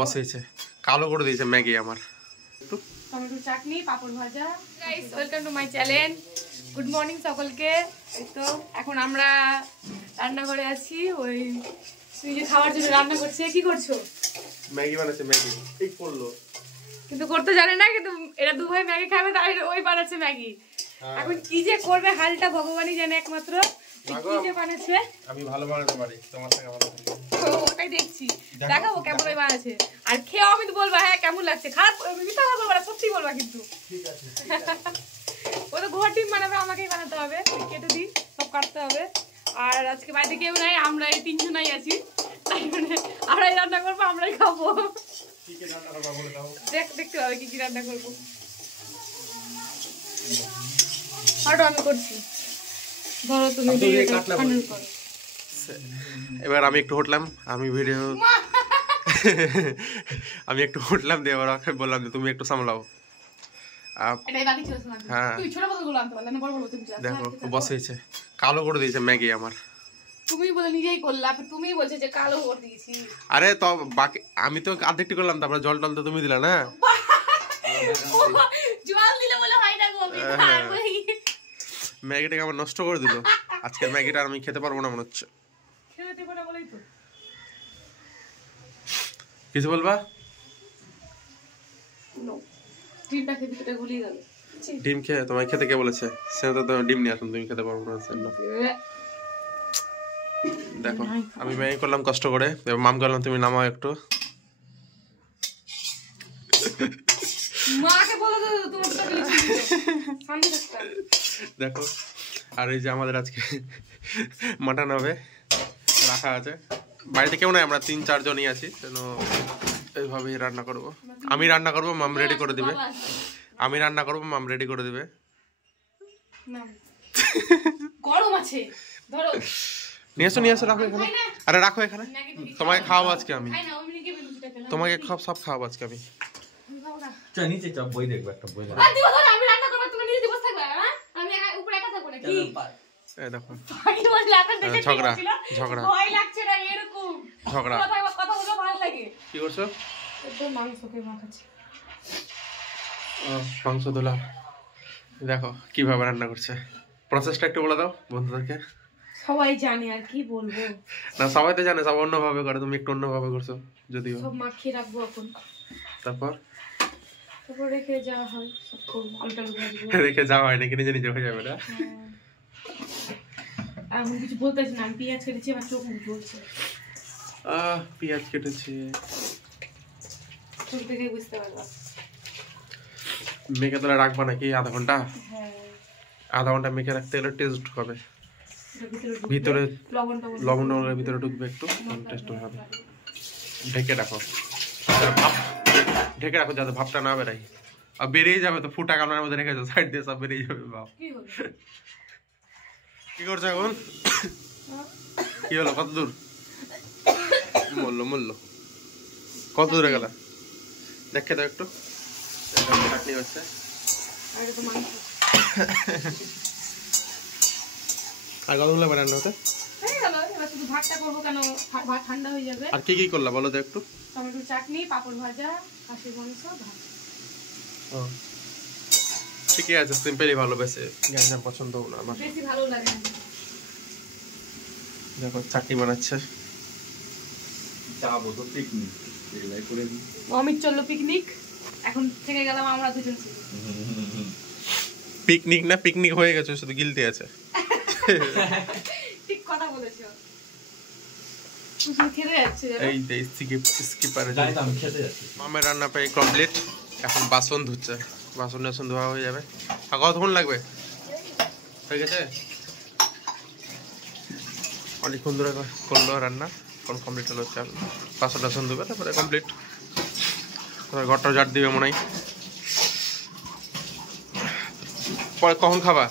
বসেছে, কালো করে দিয়েছে ম্যাগি আমার। টমেটো চাটনি, পাপড় ভাজা। Guys, welcome to my channel. Good morning সকলকে। এই তো এখন আমরা রান্নাঘরে আছি। ওই নিজে খাওয়ার জন্য রান্না করছে। কি করছো? ম্যাগি বানাচ্ছে। ম্যাগি ঠিক করলো, কিন্তু করতে জানে না। কিন্তু এরা দু ভাই ম্যাগি খাবে, তাই ওই বানাচ্ছে ম্যাগি। এখন কি যে করবে হালটা ভগবানই জানে একমাত্র। কি যে বানাচ্ছে। আমি ভালো বানাতে পারি, তোমার থেকে ভালো। ওটাই দেখছি, দেখাবো কেমন বানাচ্ছে। আর খেয়েও আমি তো বলবা হ্যাঁ কেমন লাগছে। খারাপ মিথ্যা কথা বলবা না, সত্যি বলবা কিন্তু। ঠিক আছে। ও তো ঘর টিম বানাবে, আমাকেই বানাতে হবে। কেটে দিই, সব কাটতে হবে। আর আজকে বাড়িতে কেউ নাই, আমরা এই তিনজনাই আছি। তাই মানে আমরাই রান্না করবো, আমরাই খাবো। দেখতে হবে কি কি রান্না করবো। আরো আমি করছি, ধরো তুমি করো। এবার আমি একটু উঠলাম, আমি ভিডিও আমি একটু উঠলাম দিয়ে এবার বললাম যে তুমি একটু সামলাও। হ্যাঁ দেখো বসেছে, কালো করে দিয়েছে ম্যাগি আমার। তুমি বলে নিজেই করলা, তুমি বলছো যে কালো করে দিয়েছি। আরে তো বাকি আমি তো অর্ধেকটি করলাম, তারপরে জল টল তো তুমি দিলা না। জল দিলে বলে হয় না গো। ম্যাগিটাকে আমার নষ্ট করে দিল। আজকে ম্যাগিটা আমি খেতে পারবো না মনে হচ্ছে। কিছু বলবা? ডিম খেয়ে তোমায় খেতে কে বলেছে? সে তো ডিম নিয়ে আসুন, তুমি খেতে পারবো না। দেখো আমি ম্যাগি করলাম কষ্ট করে, এবার মাম করলাম তুমি নামাও একটু। দেখো আর এই যে আমাদের আজকে মাটন হবে, রাখা আছে। বাড়িতে কেউ নাই, আমরা 3-4 জনই আছি, যেন এইভাবেই রান্না করব। আমি রান্না করবো, মাম রেডি করে দিবে। আমি রান্না করবো, মাম রেডি করে দিবে। গরম আছে, ধরো নিয়ে এসো রাখো এখানে। আরে রাখো এখানে, তোমাকে খাওয়াবো আজকে আমি, তোমাকে সব খাওয়াবো আজকে আমি। নিচে চাপ, বই দেখবো একটা বই। আমি রান্না করবো, তুমি নিচে বসে থাকবে। আমি উপরে একা থাকবো নাকি? দেখো ঝগড়া ঝগড়া ভয় লাগছে না এরকম ঝগড়া। কথা বলে ভালো লাগে। কি করছো? মাংসকে মাখাচ্ছি। মাংস ধুলা। দেখো কিভাবে রান্না করছে, প্রসেসটা একটু বলে দাও বন্ধুদেরকে। সবাই জানে, আর কি বলবো। না সবাই তো জানে, সব অন্যভাবে করে, তুমি একটু অন্যভাবে করছো যদিও। সব মাখিয়ে রাখবো এখন, তারপর রেখে যাওয়া হয়। সব আলটা রেখে যাওয়া হয় নাকি, নিজে নিজে হয়ে যাবে না? এখন কিছু বলতেছি না, আমি পেঁয়াজ কেটেছি, আমার চোখ মুখ জ্বলছে। পেঁয়াজ কেটেছে, চোখ দেখে বুঝতে পারলাম। মেখে তাহলে রাখবা নাকি আধা ঘন্টা? আধা ঘন্টা মেখে রাখতে গেলে টেস্ট হবে, ভিতরে লবণ ভিতরে ঢুকবে, একটু টেস্ট হবে। ঢেকে রাখো, ঢেকে রাখো যাতে ভাবটা না বেরাই। আর বেরিয়ে যাবে তো, ফুটা কামড়ের মধ্যে রেখেছো, সাইড দিয়ে সব বেরিয়ে যাবে। ভাব কি করছো এখন? কি হলো, কত দূর মরলো কত দূরে গেল? দেখে দাও একটু, চাটনি হচ্ছে। আর কতক্ষণ লাগবে রান্না হতে? আর কি কি করলা বলো তো একটু। টমেটো চাটনি, পাপড় ভাজা, খাসির মাংস, ভাত। ঠিকই আছে, সিম্পলই ভালো। বেশি গ্যাঞ্জাম পছন্দ না আমার, বেশি ভালো লাগে না। দেখো চাটনি বানাচ্ছে। যাবো তো পিকনিক, এলাই করে নি। অমিত চললো পিকনিক, এখন থেকে গেলাম আমরা দুজন। পিকনিক না, পিকনিক হয়ে গেছে, শুধু গিলতে আছে। ঠিক কথা বলেছো। খেতে যাচ্ছে এই স্কিপারে যাই তো, আমি খেতে যাচ্ছি। মামের রান্না প্রায় কমপ্লিট, এখন বাসন ধুচ্ছে। বাসন ধোয়া হয়ে যাবে। আর কতক্ষণ লাগবে? হয়ে গেছে, অনেকক্ষণ ধরে করলো রান্না, এখন কমপ্লিট হলো। চাল বাসন ধুবে, তারপরে কমপ্লিট। ঘরটা ঝাড় দিবে মনে হয়। পরে কখন খাবা?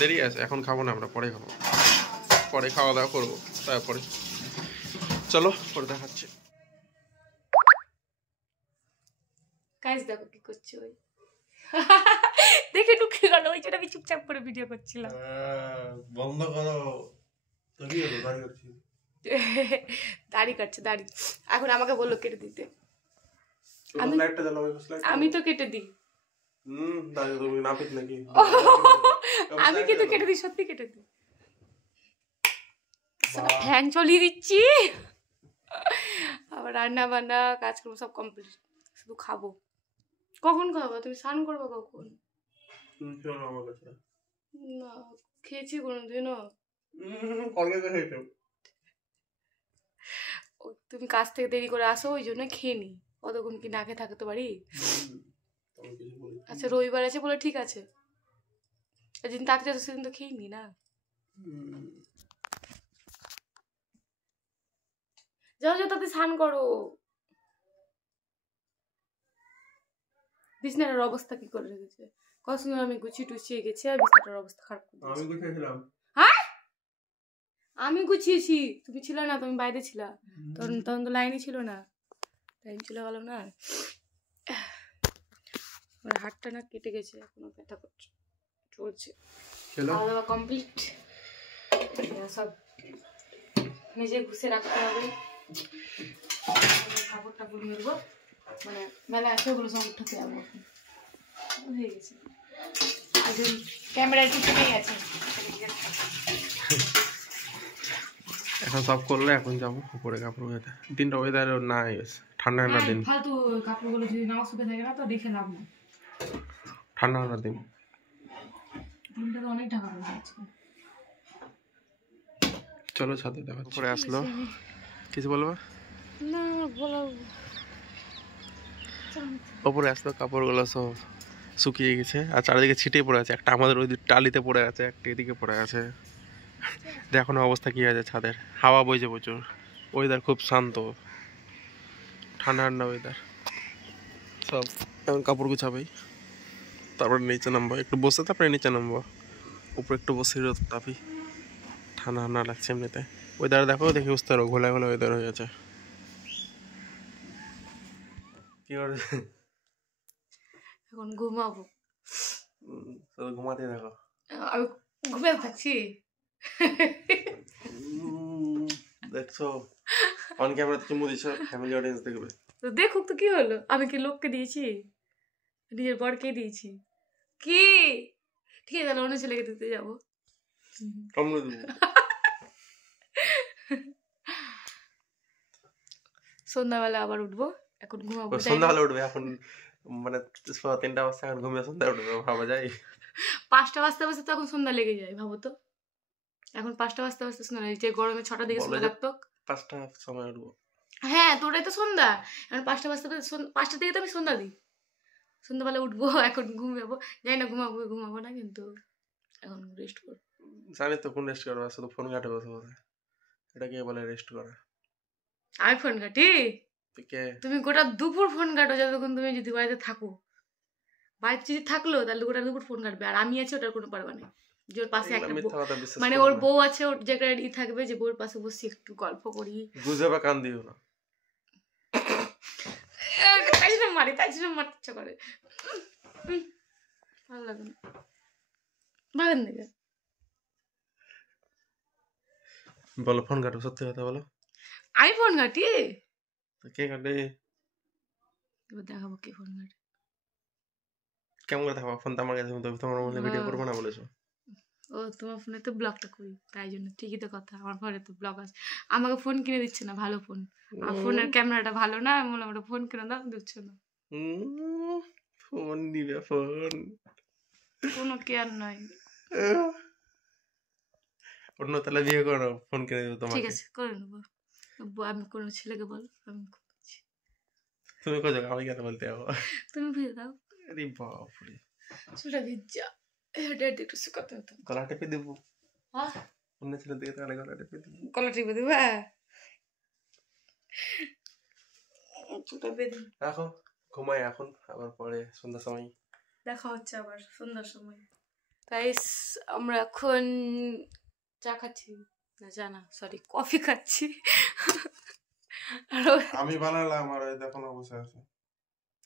দেরি আছে, এখন খাবো না আমরা, পরে খাবো। পরে খাওয়া দাওয়া করবো, তারপরে চলো পরে দেখাচ্ছি। দেখো কি করছে ওই। দেখে ঢুকে গেল, ওই জন্য আমি চুপচাপ করে ভিডিও করছিলাম। বন্ধ করো, দাড়ি কাটছে দাড়ি, এখন আমাকে বললো কেটে দিতে। আমি তো কেটে দিই। আমি কিন্তু কেটে দিই, সত্যি কেটে দিই। ফ্যান চলিয়ে দিচ্ছি, আবার রান্না বান্না কাজকর্ম সব কমপ্লিট, শুধু খাবো। কখন খাবো? তুমি স্নান করবো কখন? না খেয়েছি কোনোদিনও। তুমি কাজ থেকে দেরি করে আসো, ওই জন্য খেয়ে নি। কতক্ষণ কি না খেয়ে থাকতে পারি? আচ্ছা রবিবার আছে বলে ঠিক আছে, যেদিন থাকতে যাচ্ছ সেদিন তো খেয়ে নি না। যাও যাও তাতে স্নান করো। বিছনাটার অবস্থা কি করে রেখেছে, কত সুন্দর আমি গুছিয়ে টুছিয়ে গেছি, আর বিছনাটার অবস্থা খারাপ করে দিয়েছে। হ্যাঁ আমি গুছিয়েছি, তুমি ছিল না, তুমি বাইরে ছিলা, তখন তো লাইনই ছিল না, লাইন চলে গেল না। আমার হাতটা না কেটে গেছে, এখনো ব্যথা করছে, চলছে। খাওয়া দাওয়া কমপ্লিট, সব নিজে ঘুষে রাখতে হবে। কাপড় টাপড় মেরবো, মানে মেলা আছে ওগুলো সব উঠাতে যাবো। হয়ে গেছে, ক্যামেরার পিছনেই আছে। এখন সব করলে এখন যাবো উপরে কাপড় ধুতে। দিনটা ওয়েদার নাইস, ঠান্ডা ঠান্ডা দিন। ফালতু কাপড়গুলো যদি না শুকে থাকে না তো দেখে লাভ নেই। ঠান্ডা ঠান্ডা দিন, দিনটা তো অনেক ঢাকা পড়ে যাচ্ছে। চলো ছাদে দেখো। উপরে আসলো, কিছু বলবো না? বলো। উপরে আসলো, কাপড়গুলো সব শুকিয়ে গেছে আর চারিদিকে ছিটিয়ে পড়ে আছে। একটা আমাদের ওই টালিতে পড়ে আছে, একটা এদিকে পড়ে আছে। দেখো না অবস্থা কি আছে ছাদের। হাওয়া বইছে প্রচুর, ওয়েদার খুব শান্ত, ঠান্ডা ঠান্ডা ওয়েদার। সব এখন কাপড় গুছাবেই, তারপরে নিচে নামবো, একটু বসে তারপরে নিচে নামবো। উপরে একটু বসে রোদ তাপি, ঠান্ডা ঠান্ডা লাগছে এমনিতে। ওয়েদার দেখো, দেখে বুঝতে পারো ঘোলা ঘোলা ওয়েদার হয়ে আছে। কি করছে? এখন ঘুমাবো। শুধু ঘুমাতে দেখো। আমি ঘুমিয়ে থাকছি। দেখছো অন ক্যামেরা চুমু দিছো, ফ্যামিলি অডিয়েন্স দেখবে। তো দেখুক তো কি হলো, আমি কি লোককে দিয়েছি? নিজের বরকে দিয়েছি কি? ঠিক আছে তাহলে অন্য ছেলেকে দিতে যাবো। সন্ধ্যাবেলা আবার উঠবো, এখন ঘুমাবো। সন্ধ্যাবেলা উঠবে এখন, মানে 3টা বাজছে, এখন ঘুমিয়ে সন্ধ্যা উঠবে, ভাবা যায়? 5টা বাজতে বাজতে তো এখন সন্ধ্যা লেগে যায়, ভাবো তো। এখন 5টা বাজতে বাজতে সন্ধ্যা লেগে যায়, গরমে 6টার দিকে সন্ধ্যা লাগতো। 5টা সময় উঠবো। হ্যাঁ তোরাই তো সন্ধ্যা, এখন 5টা বাজতে বাজতে 5টার দিকে তো আমি সন্ধ্যা দিই। সন্ধ্যাবেলা উঠবো, এখন ঘুমাবো। জানি না ঘুমাবো না, কিন্তু এখন রেস্ট করবো। জানি তো কোন রেস্ট করবো, শুধু ফোন ঘাটে বসে বসে। এটা কে বলে রেস্ট করা? আমি ফোন ঘাটি? তুমি গোটা দুপুর ফোন ঘাটো, যতক্ষণ তুমি যদি বাড়িতে থাকো। বাড়িতে যদি থাকলো তাহলে গোটা দুপুর ফোন ঘাটবে, আর আমি আছি ওটার কোনো পারবা নেই। যে ওর পাশে একটা মানে ওর বউ আছে, ওর জায়গায় থাকবে, যে বউর পাশে বসে একটু গল্প করি, বুঝে বা কান দিও না। তাই জন্য মারতে ইচ্ছা করে, ভালো লাগে না। ভাগেন দিকে বলো, ফোন ঘাটো, সত্যি কথা বলো। আমি ফোন ঘাটি? কে ঘাটে? এবার দেখাবো কে ফোন ঘাটে। কেমন করে থাকবো? ফোন তো আমার কাছে, তোমার মনে ভিডিও করবো না বলেছো। ও তোমার ফোনে তো ব্লগটা করি, তাই জন্য। ঠিকই তো কথা, আমার ফোনে তো ব্লগ আছে। আমাকে ফোন কিনে দিচ্ছে না, ভালো ফোন। আর ফোনের ক্যামেরাটা ভালো না, আমি বললাম ওটা ফোন কিনে দাও, দিচ্ছে না। ফোন দিবে, ফোন কোনো কেয়ার নাই। অন্য তাহলে বিয়ে করো, ফোন কিনে দেবো তোমাকে। ঠিক আছে করে নেবো, আমি কোনো ছেলেকে বল, আমি তুমি কোথাও, আমি কেন বলতে যাবো? তুমি ভিজে দাও। আরে বাপরে, চুলটা ভিজা, এটা একটু শুকাতে হতো। গলা টেপে দেবো? হ্যাঁ অন্য ছেলের দিকে তাহলে গলা টেপে দেবো। গলা টিপে দেবো? চুলটা বেঁধে রাখো, ঘুমাই এখন, আবার পরে সন্ধ্যার সময় দেখা হচ্ছে, আবার সন্ধ্যার সময়। গাইস আমরা এখন চা খাচ্ছি, না জানা সরি কফি খাচ্ছি। আমি বানালাম, আর দেখো না বসে আছে।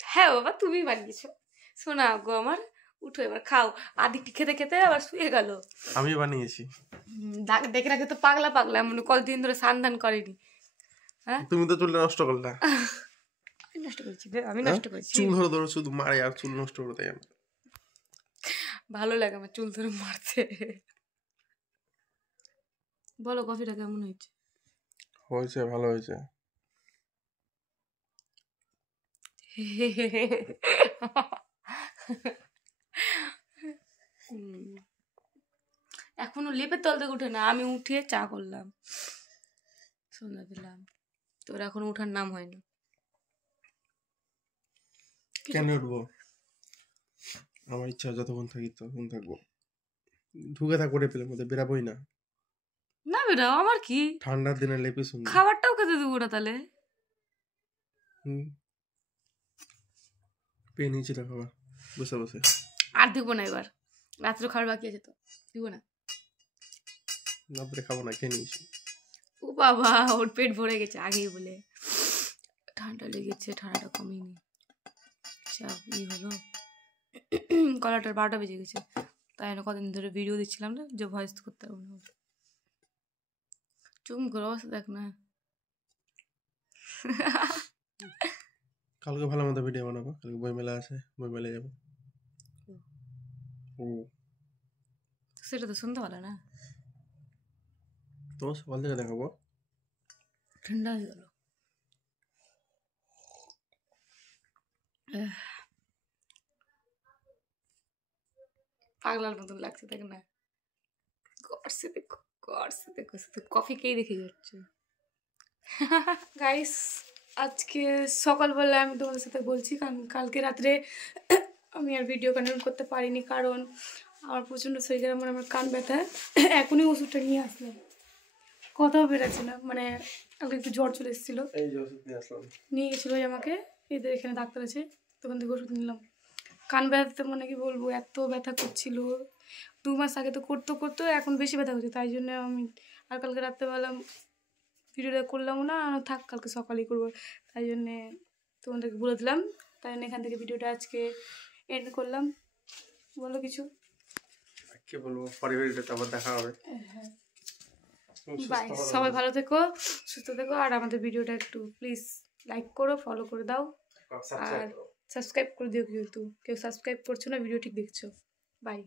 হ্যাঁ বাবা তুমি বানিয়েছো, শোনা গো আমার, উঠো এবার খাও। আদিকটি খেতে খেতে আবার শুয়ে গেল। আমি বানিয়েছি। দেখে রাখে তো পাগলা পাগলা, মনে কতদিন ধরে স্নান করেনি। হ্যাঁ তুমি তো চুলটা নষ্ট করলে। আমি নষ্ট করেছি, আমি নষ্ট করেছি। চুল ধরে ধরে শুধু মারে আর চুল নষ্ট করে দেয়। ভালো লাগে আমার চুল ধরে মারতে। বলো কফিটা কেমন হয়েছে? হয়েছে, ভালো হয়েছে। এখনো লেপের তল থেকে উঠে না, আমি উঠিয়ে চা করলাম, সন্ধ্যা দিলাম, তোর এখন উঠার নাম হয়নি। কেন উঠবো? আমার ইচ্ছা যতক্ষণ থাকি ততক্ষণ থাকবো। ঢুকে থাকবো টেবিলের মধ্যে, বেরাবোই না। না বেরাও, আমার কি, ঠান্ডার দিনে লেপে শুনবো। খাবারটাও খেতে দেবো না তাহলে। পেয়ে নিয়েছি না খাবার, বসে বসে। আর দিব না এবার, রাত্রে খাবার বাকি আছে তো, দিব না। রাত্রে খাবো না, খেয়ে নিয়েছি। ও বাবা, ওর পেট ভরে গেছে আগেই বলে। ঠান্ডা লেগেছে, ঠান্ডাটা কমেনি। চাপ হলো, গলাটার 12টা বেজে গেছে। তাই না কদিন ধরে ভিডিও দিচ্ছিলাম না, যে ভয়েস করতে পারবো না। চুম করে অবস্থা দেখ না। কালকে ভালো মতো ভিডিও বানাবো, কালকে বই মেলা আছে, বই মেলে যাবো। সেটা তো শুনতে ভালো না, তোমার সকাল থেকে দেখাবো। ঠান্ডা হয়ে গেল। পাগলার মতন লাগছে দেখ না, করছে দেখো, করছে দেখো, শুধু কফিকেই দেখে যাচ্ছে। গাইস, আজকে সকালবেলা আমি তোমাদের সাথে বলছি, কারণ কালকে রাত্রে আমি আর ভিডিও কন্টিনিউ করতে পারিনি, কারণ আমার প্রচণ্ড শরীর খারাপ, মানে আমার কান ব্যথা। এখনই ওষুধটা নিয়ে আসলাম, কথাও বেরোচ্ছে না, মানে কালকে একটু জ্বর চলে এসেছিলো, নিয়ে গেছিলো আমাকে, এদের এখানে ডাক্তার আছে, তখন থেকে ওষুধ নিলাম। কান ব্যথাতে মানে কি বলবো, এত ব্যথা করছিল, 2 মাস আগে তো করতো এখন বেশি ব্যথা করছে, তাই জন্য আমি আর কালকে রাত্রেবেলা ভিডিওটা করলাম না, থাক কালকে সকালেই করবো, তাই জন্যে তোমাদেরকে বলে দিলাম। তাই জন্য এখান থেকে ভিডিওটা আজকে এন্ড করলাম। বলো কিছু। কি বলবো, পরের ভিডিওতে আবার দেখা হবে। হ্যাঁ, বাই, সবাই ভালো থেকো, সুস্থ থেকো, আর আমাদের ভিডিওটা একটু প্লিজ লাইক করো, ফলো করে দাও, আর সাবস্ক্রাইব করে দিও। কিন্তু কেউ সাবস্ক্রাইব করছো না, ভিডিও ঠিক দেখছো। বাই।